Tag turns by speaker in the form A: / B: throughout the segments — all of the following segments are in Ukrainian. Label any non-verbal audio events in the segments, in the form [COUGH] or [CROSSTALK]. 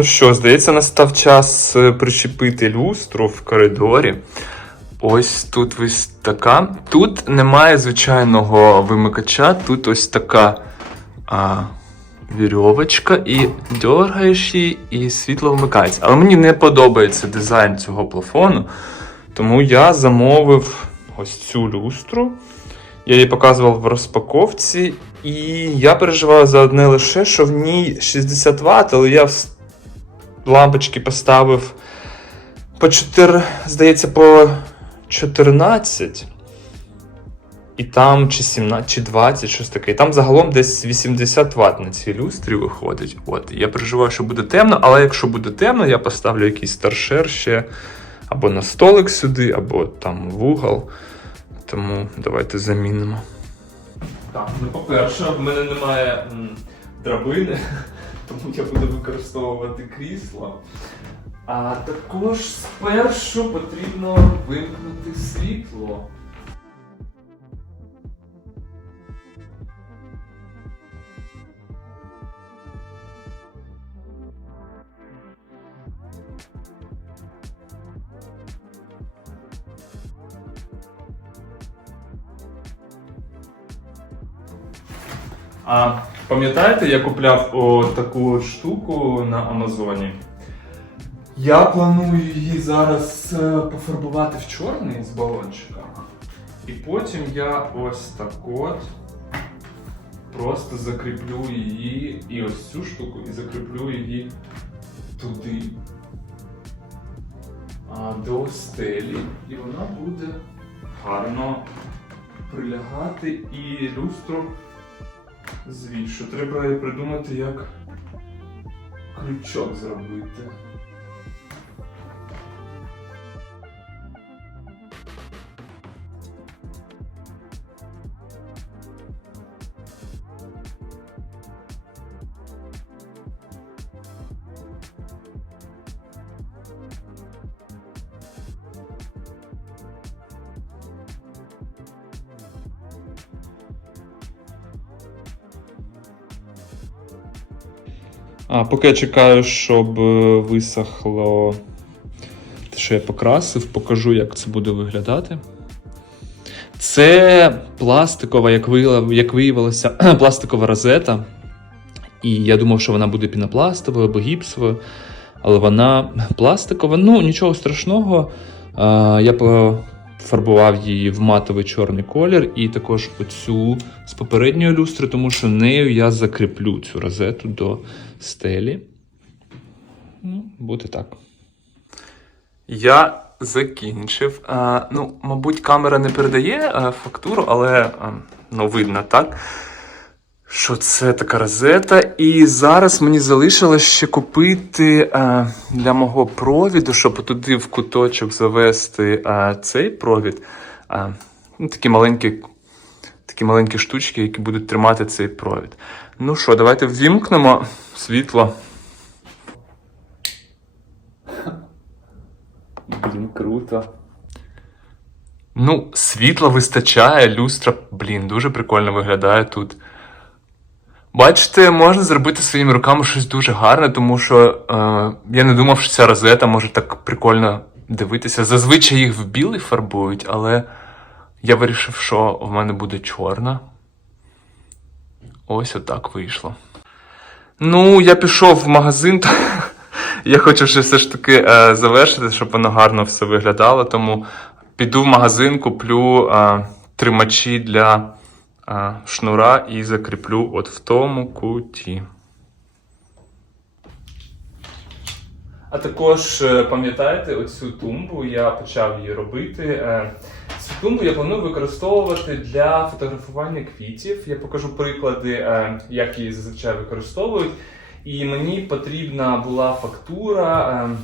A: Ну що, здається, настав час е, причепити люстру в коридорі. Ось тут ось така. Тут немає звичайного вимикача, тут ось така а, вірьовочка, і дергаєш її, і світло вмикається. Але мені не подобається дизайн цього плафону, тому я замовив ось цю люстру. Я її показував в розпаковці, і я переживаю за одне лише, що в ній 60 Вт, але я лампочки поставив по 4, здається, по 14. І там чи 17, чи 20, щось таке. І там загалом десь 80 Вт на цій люстрі виходить. От. Я переживаю, що буде темно, але якщо буде темно, я поставлю якийсь старшер ще або на столик сюди, або там в угол. Тому давайте замінимо. Так, ну по-перше, в мене немає м, драбини, тому я буду використовувати крісло. А також спершу потрібно вимкнути світло. А пам'ятаєте, я купляв о, таку штуку на Амазоні? Я планую її зараз е, пофарбувати в чорний з балончика. І потім я ось так от просто закріплю її і ось цю штуку, і закріплю її туди. До стелі. І вона буде гарно прилягати і люстру звішу. Треба придумати, як крючок зробити. А поки я чекаю, щоб е, висохло те, що я покрасив, покажу, як це буде виглядати. Це пластикова, як виявило- як виявилося, [CLEARS THROAT] пластикова розета. І я думав, що вона буде пінопластовою або гіпсовою, але вона пластикова. Ну, нічого страшного. Я пофарбував її в матовий чорний колір, і також оцю з попередньої люстри, тому що нею я закріплю цю розету до стелі. Ну, буде так. Я закінчив. А, ну, мабуть, камера не передає а, фактуру, але а, ну, видно так. Що це така розета. І зараз мені залишилось ще купити а, для мого провіду, щоб туди в куточок завести а, цей провід. А, ну, такі маленькі такі маленькі штучки, які будуть тримати цей провід. Ну що, давайте ввімкнемо світло. Блін, круто. Ну, світла вистачає, люстра, блін, дуже прикольно виглядає тут. Бачите, можна зробити своїми руками щось дуже гарне, тому що е, я не думав, що ця розета може так прикольно дивитися. Зазвичай їх в білий фарбують, але я вирішив, що в мене буде чорна. Ось отак вийшло. Ну, я пішов в магазин. Я хочу ще все ж таки е, завершити, щоб воно гарно все виглядало. Тому піду в магазин, куплю е, тримачі для е, шнура і закріплю от в тому куті. А також е, пам'ятаєте оцю тумбу, я почав її робити. Е, Цю я планую використовувати для фотографування квітів. Я покажу приклади, е, як її зазвичай використовують. І мені потрібна була фактура е,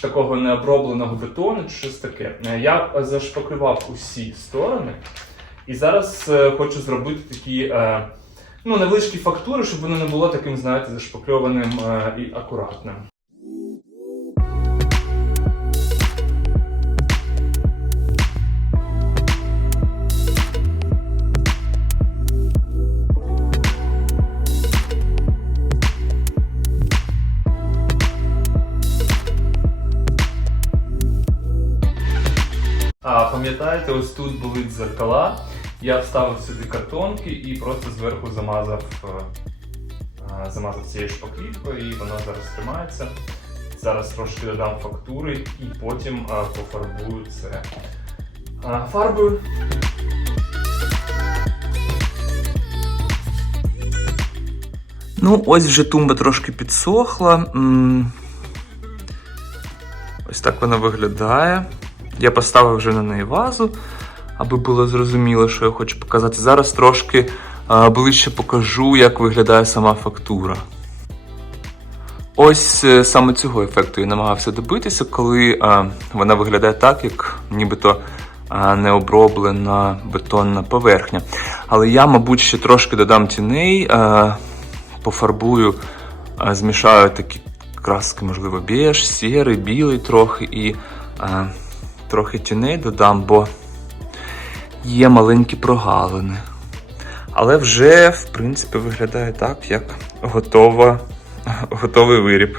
A: такого необробленого бетону чи щось таке. Е, Я зашпаклював усі сторони. І зараз хочу зробити такі ну, невеличкі фактури, щоб воно не було таким, знаєте, зашпакльованим і акуратним. Пам'ятаєте, ось тут були дзеркала. Я вставив сюди картонки і просто зверху замазав, е, е, замазав цією шпаклівкою, і вона зараз тримається. Зараз трошки додам фактури і потім е, пофарбую це фарбою. Ну, ось вже тумба трошки підсохла. Ось так вона виглядає. Я поставив вже на неї вазу, аби було зрозуміло, що я хочу показати. Зараз трошки а, ближче покажу, як виглядає сама фактура. Ось е, саме цього ефекту я намагався добитися, коли а, вона виглядає так, як нібито а, необроблена бетонна поверхня. Але я, мабуть, ще трошки додам тіней, а, пофарбую, а, змішаю такі краски, можливо, біж, сірий, білий трохи і а, трохи тіней додам, бо є маленькі прогалини. Але вже, в принципі, виглядає так, як готова, готовий виріб.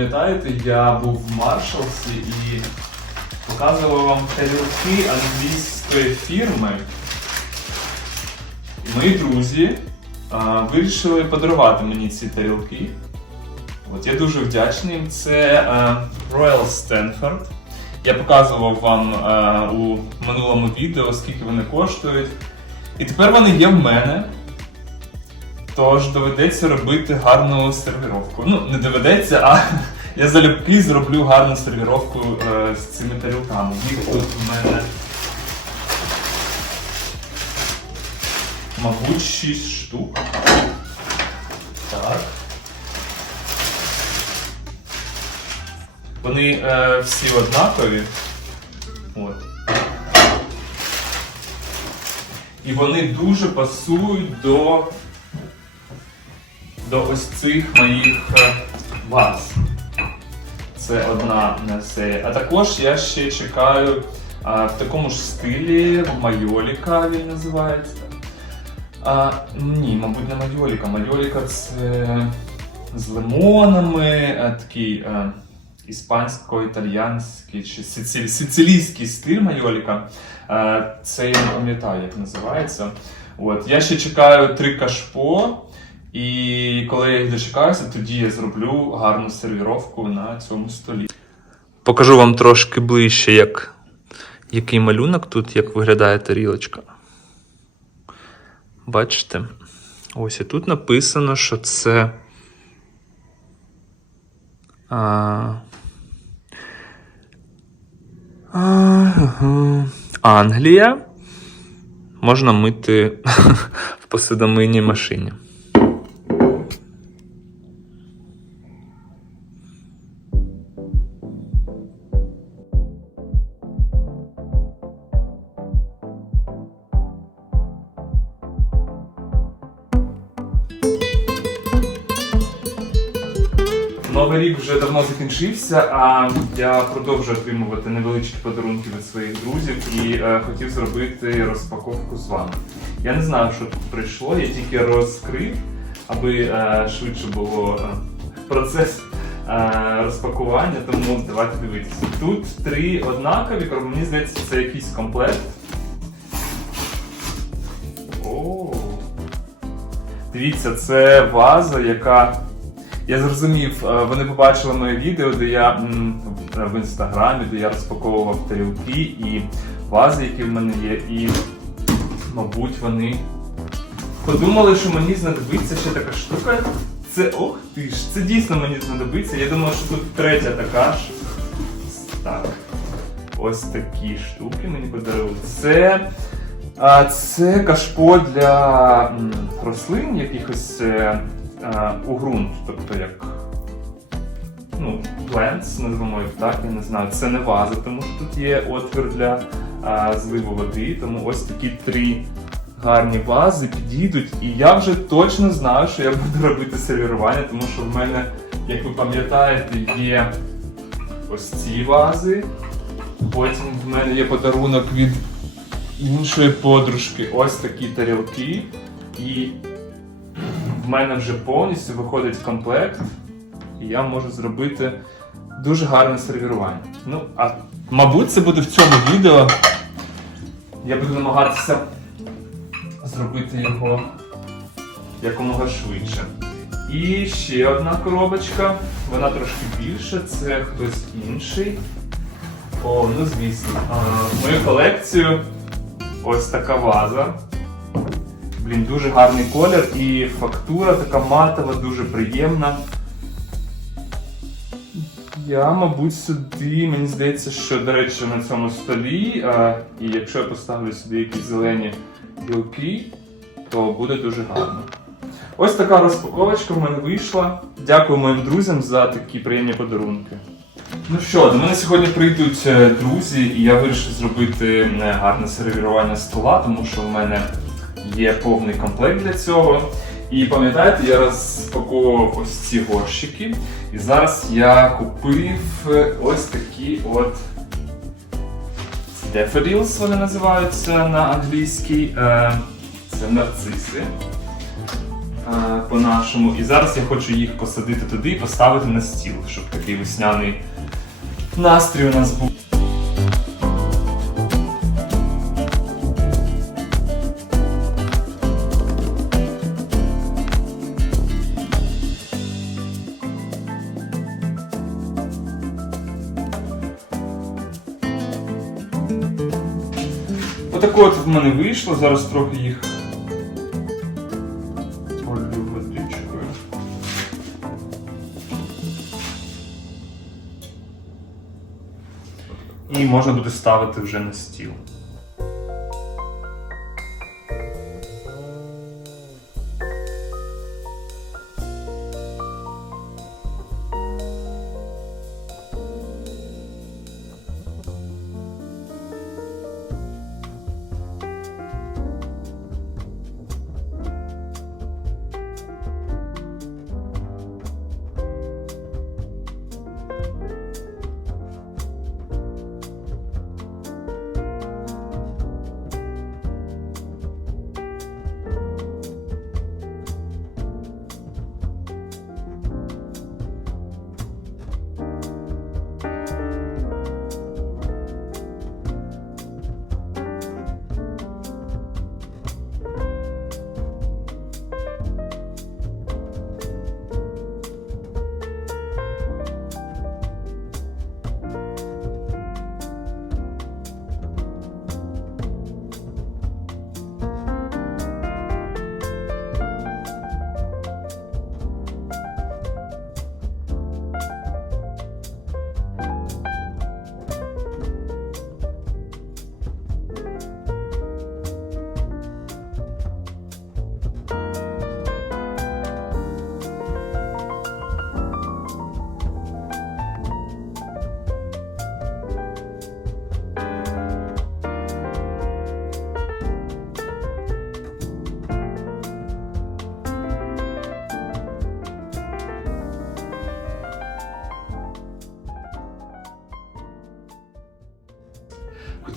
A: Пам'ятаєте, я був в Маршалсі і показував вам тарілки англійської фірми. І мої друзі е, вирішили подарувати мені ці тарілки. От я дуже вдячний їм. Це е, Royal Stanford. Я показував вам е, у минулому відео, скільки вони коштують. І тепер вони є в мене. Тож доведеться робити гарну сервіровку. Ну, не доведеться, а [LAUGHS] я залюбки зроблю гарну сервіровку е, з цими тарілками. Їх тут в мене. Мабуть, 6 штук. Так. Вони е, всі однакові. От. І вони дуже пасують до до ось цих моїх е, ваз. Це одна е, серія. А також я ще чекаю а, в такому ж стилі Майоліка він називається. А, ні, мабуть, не Майоліка. Майоліка це з лимонами, е, такий е, іспансько-італіянський чи сициль- сицилійський стиль Майоліка. Е, це я не пам'ятаю, як називається. От. Я ще чекаю три кашпо. І коли я їх дочекаюся, тоді я зроблю гарну сервіровку на цьому столі. Покажу вам трошки ближче, як, який малюнок тут, як виглядає тарілочка. Бачите? Ось і тут написано, що це. А, ага. Англія. Можна мити [LAUGHS] в посудомийній машині. Закінчився, а я продовжую отримувати невеличкі подарунки від своїх друзів і е, хотів зробити розпаковку з вами. Я не знаю, що тут прийшло, я тільки розкрив, аби е, швидше було е, процес е, розпакування, тому давайте дивитися. Тут три однакові, мені здається, це якийсь комплект. О, Дивіться, це ваза, яка. Я зрозумів, е, вони побачили моє відео, де я в інстаграмі, де я розпаковував тарілки і вази, які в мене є, і, мабуть, вони подумали, що мені знадобиться ще така штука. Це ох ти ж, це дійсно мені знадобиться. Я думав, що тут третя така ж. Так. Ось такі штуки мені подарили. Це. Це кашпо для рослин якихось е, е, у ґрунт, тобто як ну, plants, називаємо їх так, я не знаю. Це не ваза, тому що тут є отвір для а, зливу води. Тому ось такі три гарні вази підійдуть. І я вже точно знаю, що я буду робити сервірування, тому що в мене, як ви пам'ятаєте, є ось ці вази. Потім в мене є подарунок від іншої подружки. Ось такі тарілки. І мене вже повністю виходить комплект, і я можу зробити дуже гарне сервірування. Ну, а мабуть, це буде в цьому відео. Я буду намагатися зробити його якомога швидше. І ще одна коробочка, вона трошки більша, це хтось інший. О, ну звісно. В мою колекцію ось така ваза. Блін, дуже гарний колір і фактура така матова, дуже приємна. Я, мабуть, сюди, мені здається, що, до речі, на цьому столі, а, і якщо я поставлю сюди якісь зелені білки, то буде дуже гарно. Ось така розпаковочка в мене вийшла. Дякую моїм друзям за такі приємні подарунки. Ну що, до мене сьогодні прийдуть е, друзі, і я вирішив зробити е, гарне сервірування стола, тому що в мене є повний комплект для цього. І пам'ятаєте, я розпаковував ось ці горщики. І зараз я купив е, ось такі от daffodils вони називаються на англійській. Е, Це нарциси е, по-нашому. І зараз я хочу їх посадити туди і поставити на стіл, щоб такий весняний настрій у нас був. Вийшло, зараз трохи їх полю водичкою. І можна буде ставити вже на стіл.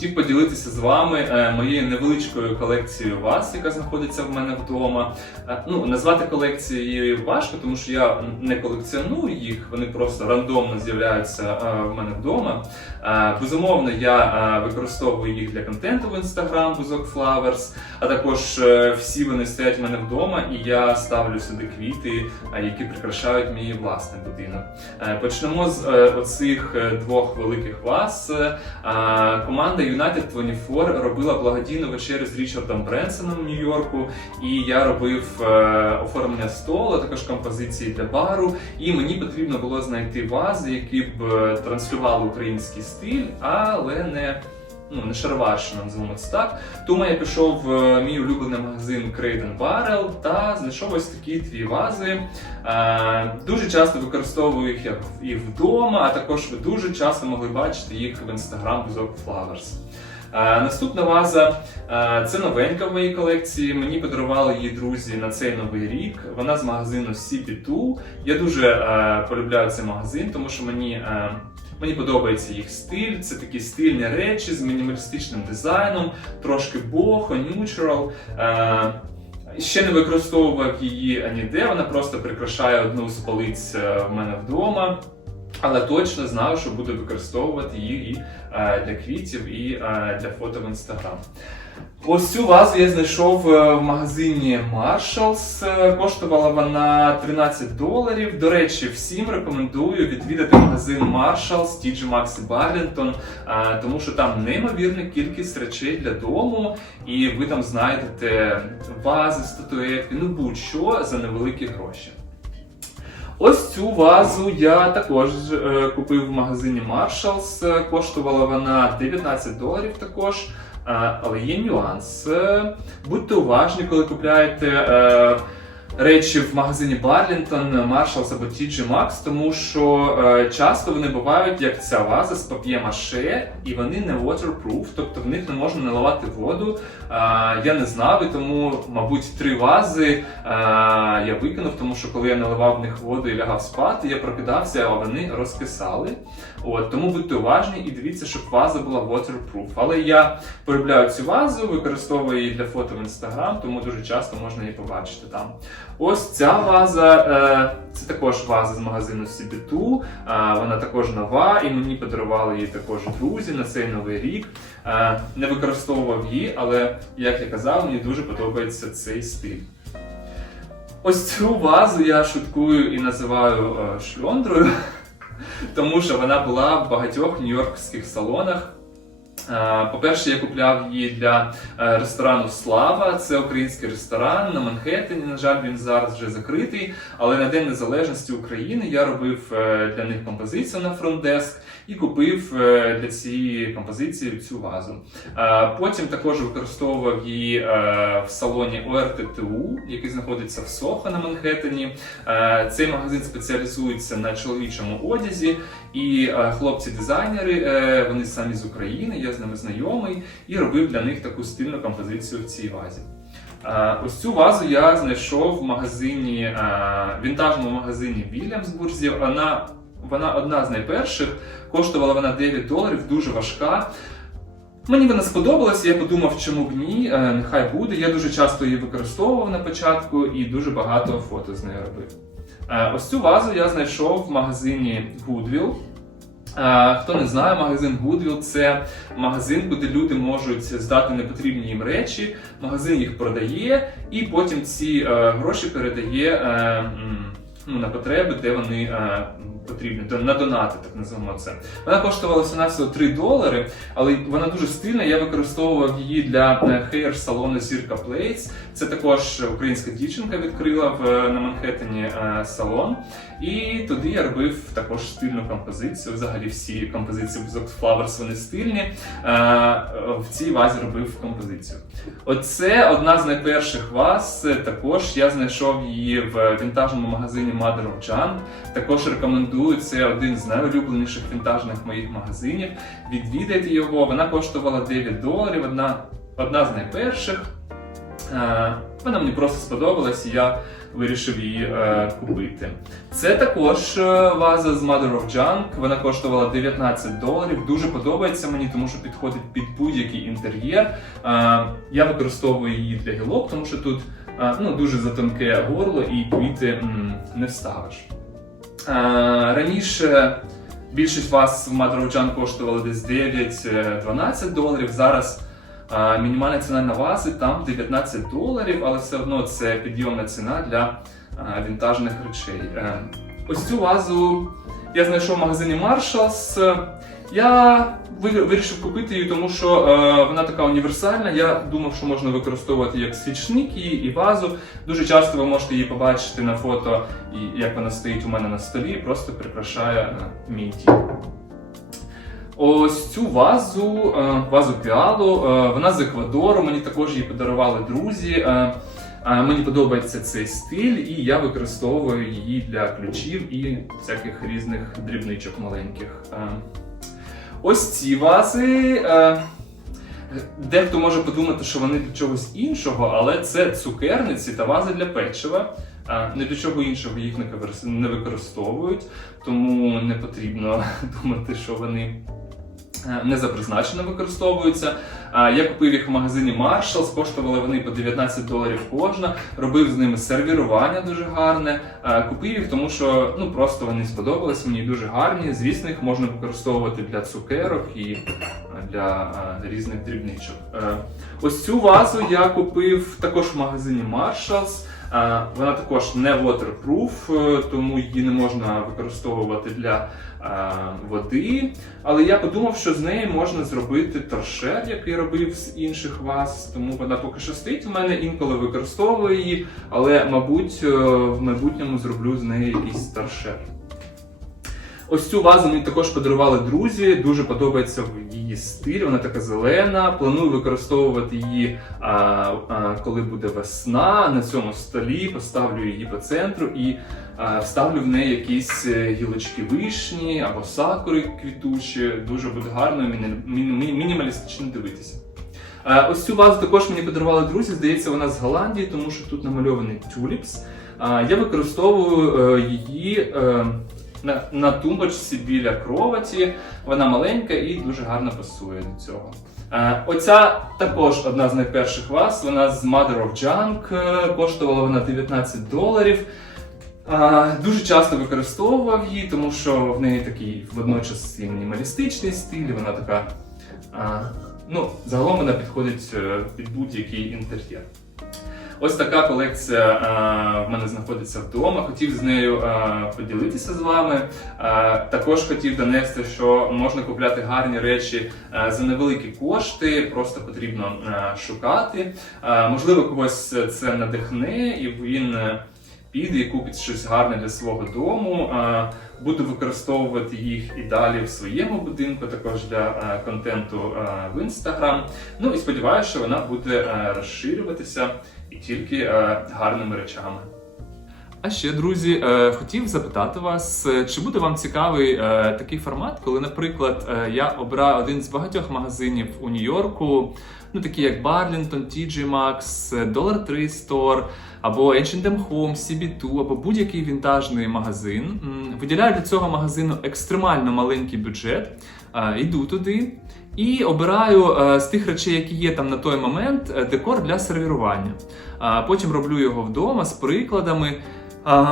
A: Хотів поділитися з вами е, моєю невеличкою колекцією ваз, яка знаходиться в мене вдома. Е, Ну, назвати колекцією важко, тому що я не колекціоную їх, вони просто рандомно з'являються е, в мене вдома. Безумовно, я використовую їх для контенту в Instagram, Бузок Flowers, а також всі вони стоять в мене вдома, і я ставлю сюди квіти, які прикрашають мій власний будинок. Почнемо з оцих двох великих а, Команда United 24 робила благодійну вечерю з Річардом Бренсоном в Нью-Йорку, і я робив е, оформлення столу, також композиції для бару. І мені потрібно було знайти вази, які б е, транслювали український стиль, але не. Ну, не шароварщина, називаємо це так. Тому я пішов в мій улюблений магазин Crate Barrel та знайшов ось такі дві вази. Е, дуже часто використовую їх і вдома, а також ви дуже часто могли бачити їх в Instagram Бузок Flowers. Е, Наступна ваза е, це новенька в моїй колекції. Мені подарували її друзі на цей новий рік. Вона з магазину CP2. Я дуже е, полюбляю цей магазин, тому що мені. Мені подобається їх стиль, це такі стильні речі з мінімалістичним дизайном, трошки бохо, neutral. Е, Ще не використовував її аніде, вона просто прикрашає одну з полиць е, в мене вдома. Але точно знав, що буду використовувати її і е, для квітів, і для фото в інстаграм. Ось цю вазу я знайшов е, в магазині Marshalls. Е, Коштувала вона 13 доларів. До речі, всім рекомендую відвідати магазин Marshalls, TJ Maxx е, тому що там неймовірна кількість речей для дому, і ви там знайдете вази, статуетки, ну будь-що за невеликі гроші. Ось цю вазу я також е, купив в магазині Marshalls. Коштувала вона 19 доларів також. Е, але є нюанс. Е, Будьте уважні, коли купляєте е, речі в магазині Барлінтон, Marshalls або Макс, тому що часто вони бувають як ця ваза з пап'є-маше, і вони не waterproof, тобто в них не можна наливати воду. Е, я не знав, і тому, мабуть, три вази е, я викинув, тому що коли я наливав в них воду і лягав спати, я прокидався, а вони розкисали. От, тому будьте уважні і дивіться, щоб ваза була waterproof. Але я полюбляю цю вазу, використовую її для фото в інстаграм, тому дуже часто можна її побачити там. Ось ця ваза, е, це також ваза з магазину CB2, е, вона також нова, і мені подарували її також друзі на цей новий рік. Е, не використовував її, але як я казав, мені дуже подобається цей стиль. Ось цю вазу я шуткую і називаю е, шльондрою, [LAUGHS] тому що вона була в багатьох нью-йоркських салонах. Е, По-перше, я купляв її для е, ресторану Слава. Це український ресторан на Манхеттені. На жаль, він зараз вже закритий. Але на День Незалежності України я робив е, для них композицію на фронтдеск і купив для цієї композиції цю вазу. Потім також використовував її в салоні ОРТТУ, який знаходиться в Сохо на Манхеттені. Цей магазин спеціалізується на чоловічому одязі, і хлопці-дизайнери, вони самі з України, з ними знайомий, і робив для них таку стильну композицію в цій вазі. Е, Ось цю вазу я знайшов в магазині, е, вінтажному магазині Вільямсбурзі. Вона, вона одна з найперших, коштувала вона 9 доларів, дуже важка. Мені вона сподобалася, я подумав, чому б ні, е, нехай буде. Я дуже часто її використовував на початку і дуже багато фото з нею робив. Ось цю вазу я знайшов в магазині Goodwill. Хто не знає, магазин Goodwill – це магазин, куди люди можуть здати непотрібні їм речі. Магазин їх продає, і потім ці е, гроші передає е, ну, на потреби, де вони е, потрібні, на донати, так називаємо це. Вона коштувала всього всього 3 долари, але вона дуже стильна. Я використовував її для хейр салону Зірка Plates. Це також українська дівчинка відкрила в е, на Манхеттені е, салон. І туди я робив також стильну композицію. Взагалі всі композиції в Flowers вони стильні. Е, В цій вазі робив композицію. Оце одна з найперших ваз. Також я знайшов її в вінтажному магазині Mother of Junk. Також рекомендую. Це один з найулюбленіших вінтажних моїх магазинів. Відвідайте його. Вона коштувала 9 доларів. Одна, одна з найперших. Е, Вона мені просто сподобалась, і я вирішив її е, купити. Це також е, ваза з Mother of Junk. Вона коштувала 19 доларів. Дуже подобається мені, тому що підходить під будь-який інтер'єр. Е, я використовую її для гілок, тому що тут ну, дуже затонке горло і квіти не вставиш. Раніше більшість ваз в Mother коштували десь 9-12 доларів. Зараз мінімальна ціна на вази там 19 доларів, але все одно це підйомна ціна для вінтажних речей. Е, Ось цю вазу я знайшов в магазині Marshalls. Я вирішив купити її, тому що е, вона така універсальна. Я думав, що можна використовувати як свічник її і вазу. Дуже часто ви можете її побачити на фото, і як вона стоїть у мене на столі, просто прикрашає мій дім. Ось цю вазу, е, вазу піалу, е, вона з Еквадору. Мені також її подарували друзі. Е, Мені подобається цей стиль, і я використовую її для ключів і всяких різних дрібничок маленьких. Ось ці вази. е, Дехто може подумати, що вони для чогось іншого, але це цукерниці та вази для печива. Ні для чого іншого їх не використовують, тому не потрібно [LAUGHS] думати, що вони не за призначенням використовуються. Я купив їх в магазині Marshalls, коштували вони по 19 доларів кожна. Робив з ними сервірування дуже гарне. Купив їх, тому що ну просто вони сподобались мені дуже гарні. Звісно, їх можна використовувати для цукерок і е, для різних дрібничок. Е, Ось цю вазу я купив також в магазині Marshalls. Е, Вона також не waterproof, е, тому її не можна використовувати для е, води. Але я подумав, що з неї можна зробити торшер, який робив з інших ваз, тому вона поки що стоїть у мене, інколи використовую її, але, мабуть, е, в майбутньому зроблю з неї якийсь торшер. Ось цю вазу мені також подарували друзі. Дуже подобається її стиль. Вона така зелена. Планую використовувати її, а, а, коли буде весна. На цьому столі поставлю її по центру і а, вставлю в неї якісь е, гілочки вишні або сакури квітучі. Дуже буде гарно, міні- міні- мінімалістично дивитися. Ось цю вазу також мені подарували друзі. Здається, вона з Голландії, тому що тут намальований тюліпс. Я використовую е, її е, на, на тумбочці біля кроваті. Вона маленька і дуже гарно пасує до цього. Е, Оця також одна з найперших ваз. Вона з Mother of Junk. е, Коштувала вона 19 доларів. Дуже часто використовував її, тому що в неї такий водночас і мінімалістичний стиль, вона така. Ну, загалом вона підходить е, під будь-який інтер'єр. Ось така колекція а, в мене знаходиться вдома. Хотів з нею а, поділитися з вами. А, також хотів донести, що можна купляти гарні речі за невеликі кошти, просто потрібно шукати. Можливо, когось це надихне, і він е, піде і купить щось гарне для свого дому. Буду використовувати їх і далі в своєму будинку, також для е, контенту е, в Instagram. Ну і сподіваюся, що вона буде е, розширюватися і тільки е, гарними речами. А ще, друзі, е, хотів запитати вас, е, чи буде вам цікавий е, такий формат, коли, наприклад, я обираю один з багатьох магазинів у Нью-Йорку, ну такі як Burlington, TJ Maxx, Dollar Tree Store, або H&M Home, CB2, або будь-який вінтажний магазин. Виділяю для цього магазину екстремально маленький бюджет, йду туди. І обираю е, з тих речей, які є там на той момент, е, декор для сервірування. Потім роблю його вдома з прикладами.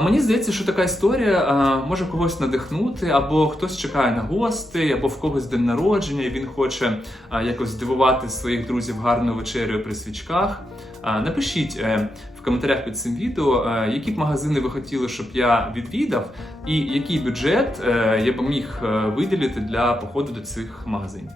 A: Мені здається, що така історія може когось надихнути, або хтось чекає на гостей, або в когось день народження, і він хоче якось здивувати своїх друзів гарною вечерею при свічках. Напишіть е, в коментарях під цим відео, е, які б магазини ви хотіли, щоб я відвідав, і який бюджет е, я б міг е, виділити для походу до цих магазинів.